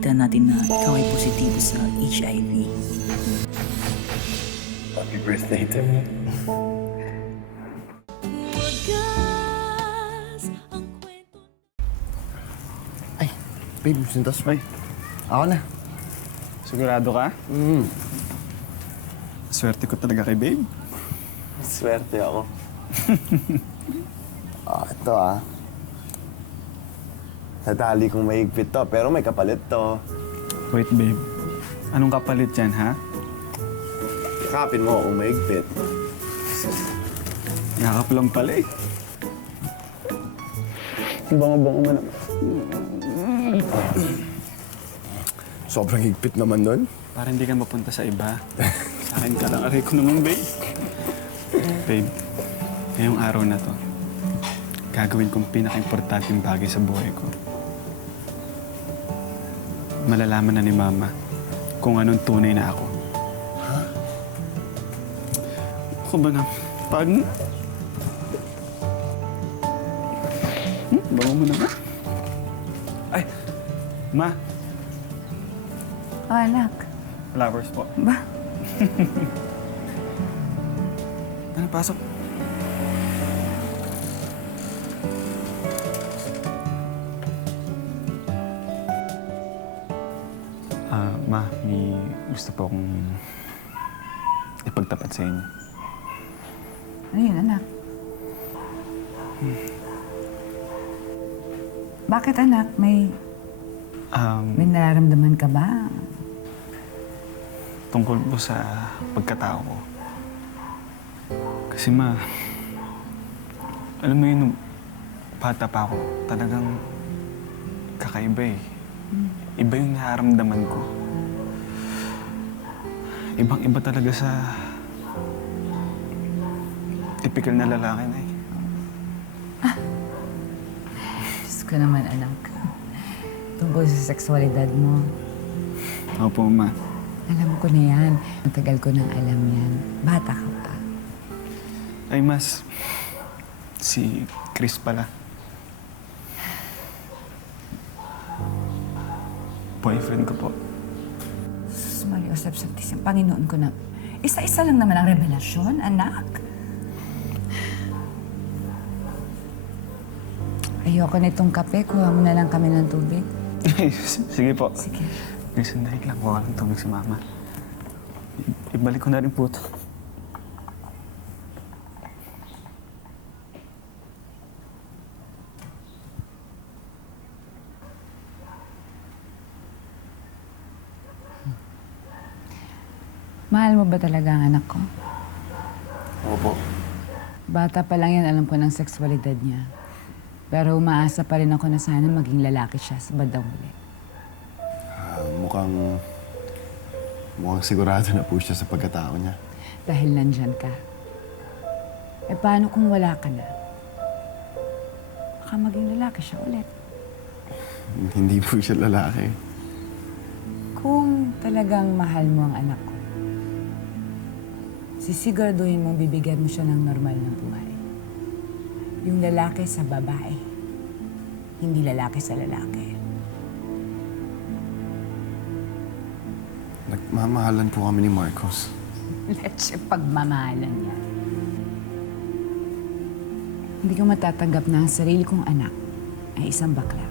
makita natin na ikaw ay positibo sa HIV. Happy birthday to me. Ay, babe, sintas. Ay, ako na. Sigurado ka? Swerte ko talaga kay babe. Swerte ako. Ito Natali kong mahigpit to, pero may kapalit to. Wait, babe. Anong kapalit yan, ha? Yakapin mo kung mahigpit. Yakap lang pala eh. Bango-bango mo naman. Sobrang higpit naman nun. Para hindi ka mapunta sa iba. Sa akin ka lang. Aray ko naman, babe. Babe, ngayong araw na to, gagawin kong pinaka-importanting bagay sa buhay ko. Malalaman na ni Mama kung anong tunay na ako. Ha? Ako ba na? Bango mo na ba? Ay! Ma! Oh, anak. Flowers po. Ba? Ano, pasok. Ma, may gusto po akong ipagtapat sa inyo. Ano yun, anak? Bakit, anak? May nararamdaman ka ba? Tungkol po sa pagkatao ko. Kasi ma, alam mo yun, nung bata pa ako, talagang kakaiba eh. Iba yung nararamdaman ko. Ibang-iba talaga sa typical na lalaki na eh. Diyos ko naman, anak. Tungkol sa sexualidad mo. Opo, ma. Alam ko na yan. Matagal ko nang alam yan. Bata ka pa. Ay, mas, si Chris pala. Boyfriend ko po. Sumali, Osep-Santis, yung Panginoon ko na. Isa-isa lang naman ang revelasyon, anak. Ayoko nitong kape. Kuha mo na lang kami ng tubig. Sige po. Sige. May sandali lang. Kuha ng tubig si Mama. Ibalik ko na rin po ito. Mahal mo ba talaga ang anak ko? Opo. Bata pa lang yan, alam ko ng sexualidad niya. Pero umaasa pa rin ako na sana maging lalaki siya sa bandang huli. Mukhang sigurado na po siya sa pagkatao niya. Dahil nandyan ka. Eh paano kung wala ka na? Baka maging lalaki siya ulit. Hindi po siya lalaki. Kung talagang mahal mo ang anak ko, sisiguraduhin mong bibigyan mo siya ng normal na buhay. Yung lalaki sa babae, hindi lalaki sa lalaki. Nagmamahalan po kami ni Marcos. Let's pagmamahalan niya. Hindi ko matatanggap na ang sarili kong anak ay isang bakla.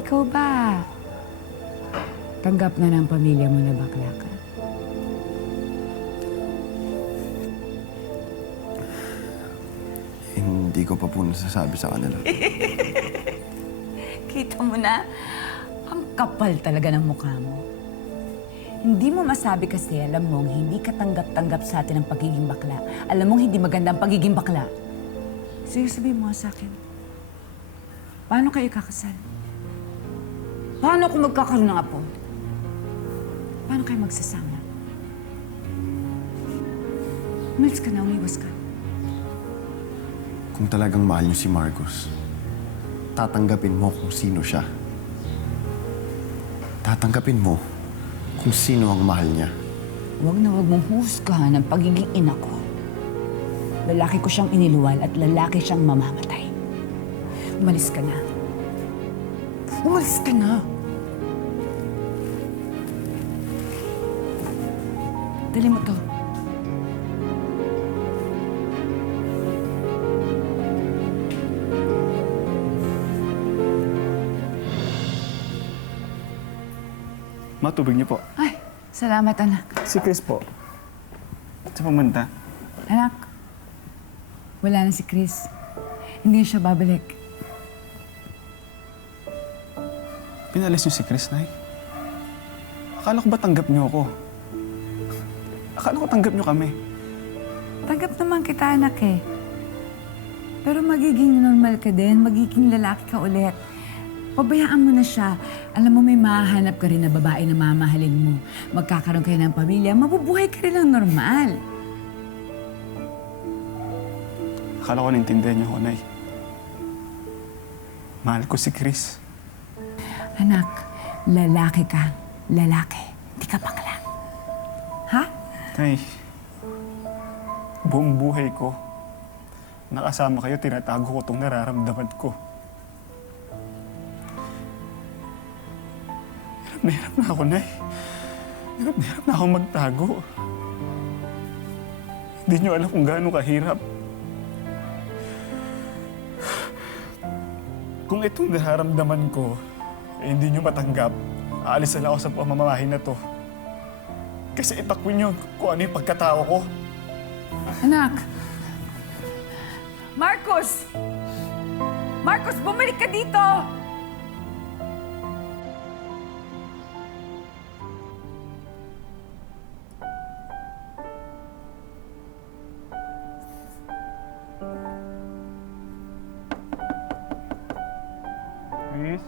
Ikaw ba? Tanggap na ng pamilya mo na bakla ka? Hindi ko pa po nasasabi sa kanila. Kita mo na, ang kapal talaga ng mukha mo. Hindi mo masabi kasi, alam mong hindi ka tanggap-tanggap sa atin ang pagiging bakla. Alam mong hindi maganda ang pagiging bakla. Sige, sabihin mo sa akin. Paano kayo kakasal? Paano kung magkakaroon ng apo? Paano kayo magsasama? Umalis ka na, umiwas ka. Kung talagang mahal niyo si Marcos, tatanggapin mo kung sino siya. Tatanggapin mo kung sino ang mahal niya. Huwag na huwag mong husgahan ang pagiging ina ko. Lalaki ko siyang iniluwal at lalaki siyang mamamatay. Umalis ka na. Umalis ka na. Dali mo to. Matubig niyo po. Ay, salamat anak. Si Chris po. Sa pumunta. Anak, wala na si Chris. Hindi siya babalik. Pinalis niyo si Chris, Nay. Akala ko ba tanggap niyo ako? Akala ko tanggap niyo kami. Tanggap naman kita, anak eh. Pero magiging normal ka din, magiging lalaki ka ulit. Pabayaan mo na siya. Alam mo, may mahahanap ka rin na babae na mamahalin mo. Magkakaroon kayo ng pamilya, mabubuhay ka rin ng normal. Akala ko naintindihan niyo ako, Nay. Mahal ko si Chris. Anak, lalaki ka. Lalaki. Hindi ka bakla. Ha? Nay, buong buhay ko, nakasama kayo, tinatago ko itong nararamdaman ko. Hirap na ako, Nay. Hirap na ako magtago. Hindi niyo alam kung gaano kahirap. Kung itong nararamdaman ko, hindi niyo matanggap, aalis na lang ako sa pamamahay na to. Kasi itakwin niyo kung ano yung pagkatao ko. Anak! Marcos! Marcos, bumalik ka dito! Chris?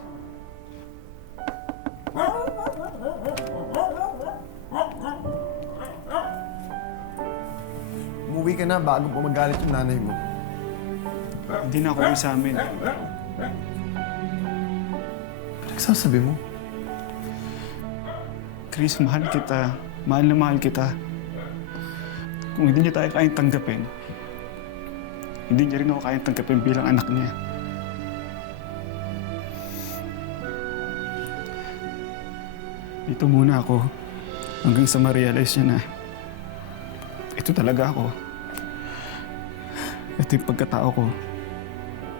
Umuwi ka na bago pa magalit yung nanay mo. Hindi na ako uwi sa amin. Nagsasabi mo? Chris, mahal kita. Mahal na mahal kita. Kung hindi niya tayo kayang tanggapin, hindi niya rin ako kayang tanggapin bilang anak niya. Dito muna ako hanggang sa ma-realize niya na ito talaga ako. Ito yung pagkatao ko.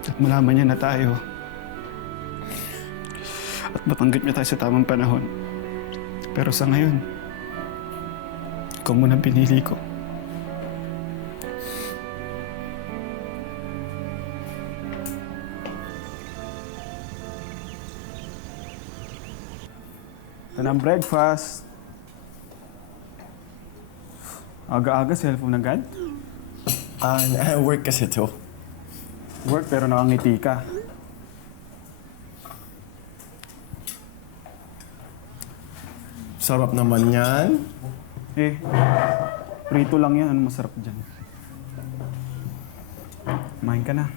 At malaman niya na tayo. At matanggap niya tayo sa tamang panahon. Pero sa ngayon, ikaw muna pinili ko. Ito na ang breakfast. Aga-aga, cellphone agad. Work kasi to. Work pero nakangiti ka. Sarap naman yan. Eh, prito lang yan. Ano masarap dyan? Kumain ka na.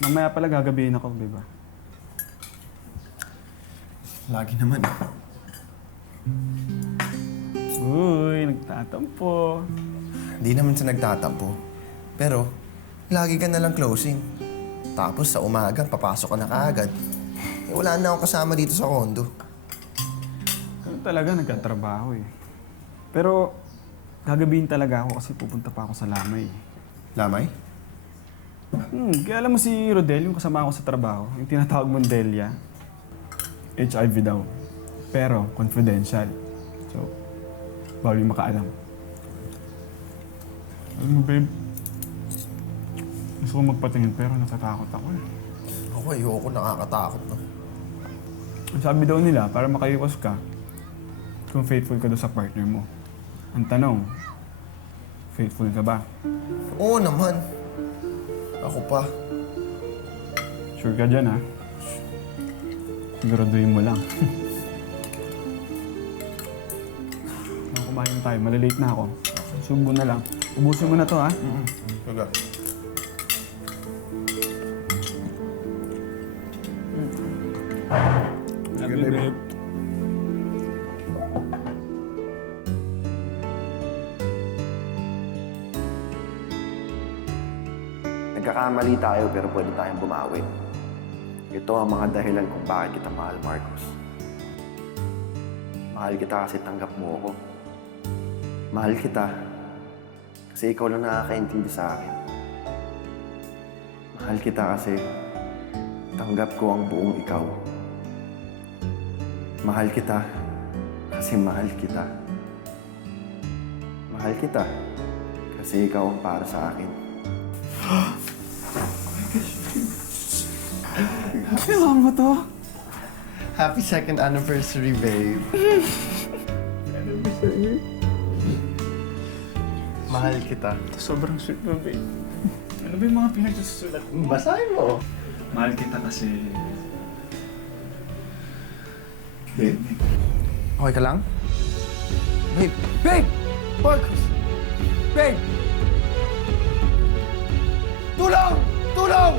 Mamaya pala gagabihin ako, di ba? Lagi naman. Uy, nagtatampo. Hindi naman siya nagtatampo. Pero, lagi ka nalang closing. Tapos sa umaga, papasok ka na kaagad. Eh, wala na akong kasama dito sa condo. Ganun talaga, nagkatrabaho eh. Pero, gagabihin talaga ako kasi pupunta pa ako sa Lamay. Lamay? Kaya alam mo si Rodel, yung kasama ko sa trabaho, yung tinatawag mong Delia. HIV daw. Pero, confidential. So, bawal yung makaalam. Alam mo, babe, gusto ko magpatingin pero natatakot ako eh. Ako, ayoko, nakakatakot na. Ang sabi daw nila, para makaiwas ka, kung faithful ka daw sa partner mo. Ang tanong, faithful ka ba? Oo naman. Ako pa. Sure ka dyan, ha? Siguraduhin mo lang. Kumain tayo, malilate na ako. Subo na lang. Ubusin mo na to, ha? Sige. Love you, babe. Nagkakamali tayo pero pwede tayong bumawi. Ito ang mga dahilan kung bakit kita mahal, Marcos. Mahal kita kasi tanggap mo ako. Mahal kita kasi ikaw lang nakakaintindi sa akin. Mahal kita kasi tanggap ko ang buong ikaw. Mahal kita kasi mahal kita. Mahal kita kasi ikaw ang para sa akin. Ginawa mo to? Happy second anniversary, babe. Mahal kita. Sobrang sweet mo, babe. Ano ba yung mga pinagsusulat mo? Basahin mo. Mahal kita kasi... Babe? Okay ka lang? Babe! Babe! Marcos! Babe! Tulong! Tulong!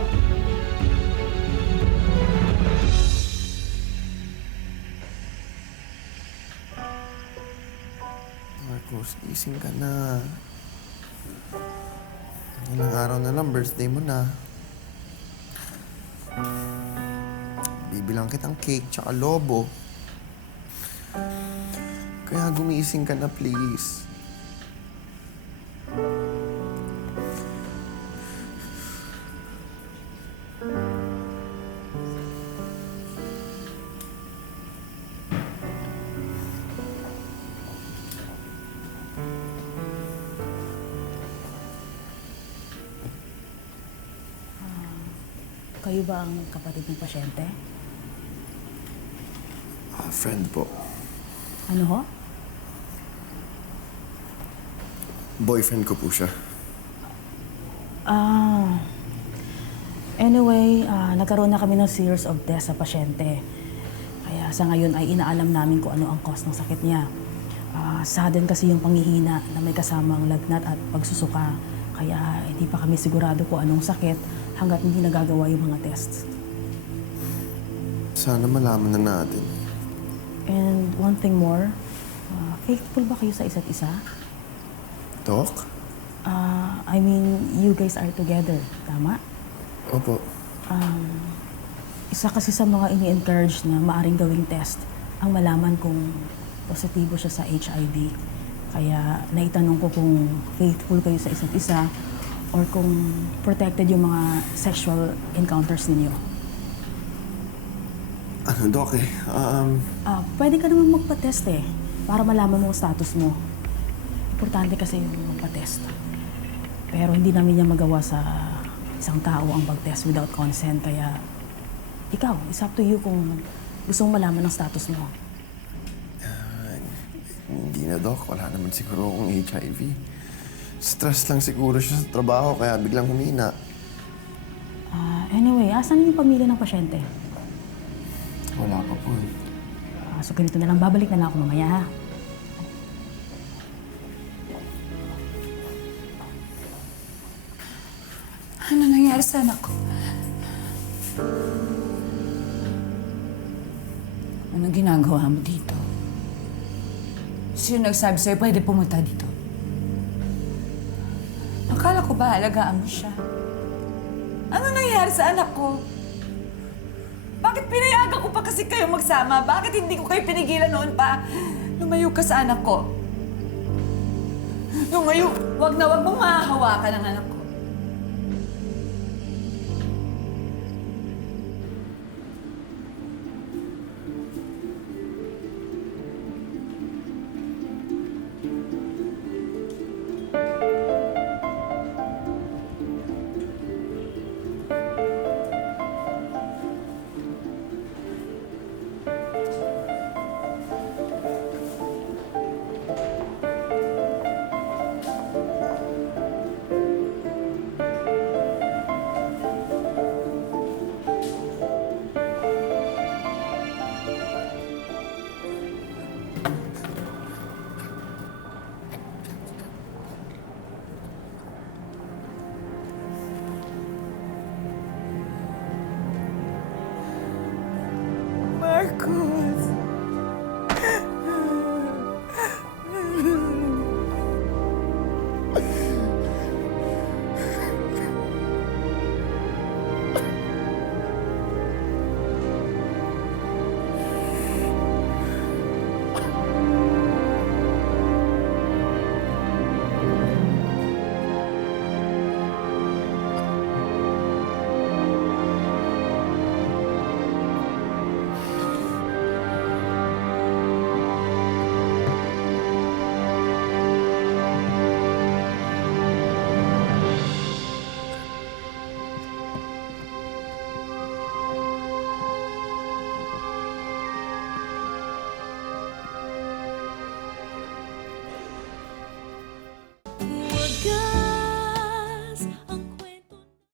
Marcos, gising ka na. Ilang araw na lang, birthday mo na. Bibilang kitang cake tsaka lobo. Kaya gumising ka na, please. Kayo ba ang kapatid ng pasyente? Friend po. Ano ho? Boyfriend ko po siya. Anyway, nagkaroon na kami ng series of tests sa pasyente. Kaya sa ngayon ay inaalam namin kung ano ang cause ng sakit niya. Sudden kasi yung panghihina na may kasamang lagnat at pagsusuka. Kaya hindi pa kami sigurado kung anong sakit hanggat hindi nagagawa yung mga tests. Sana malaman na natin. And one thing more, faithful ba kayo sa isa't isa? Doc? I mean, you guys are together, tama? Opo. Isa kasi sa mga ini-encourage na maaring gawing test ang malaman kung positibo siya sa HIV. Kaya naitanong ko kung faithful kayo sa isa't isa or kung protected yung mga sexual encounters ninyo. Ano, Doc eh? Pwede ka naman magpa-test eh, para malaman mo ang status mo. Importante kasi yung magpa-test. Pero hindi namin niya magawa sa isang tao ang pag-test without consent, kaya ikaw, it's up to you kung gusto mong malaman ang status mo. Hindi na, Doc. Wala naman siguro akong HIV. Stress lang siguro siya sa trabaho, kaya biglang humina. Anyway, asan yung pamilya ng pasyente? Wala pa po eh. So ganito na lang, babalik na lang ako mamaya ha. Ano nangyari sa anak ko? Anong ginagawa mo dito? Sino nagsabi sa'yo pwede pumunta dito? Akala ko ba alagaan mo siya? Ano nangyari sa anak ko? Bakit pinayagan ko pa kasi kayo magsama? Bakit hindi ko kayo pinigilan noon pa? Lumayo ka sa anak ko. Lumayo. Wag na wag mong mahahawakan ang anak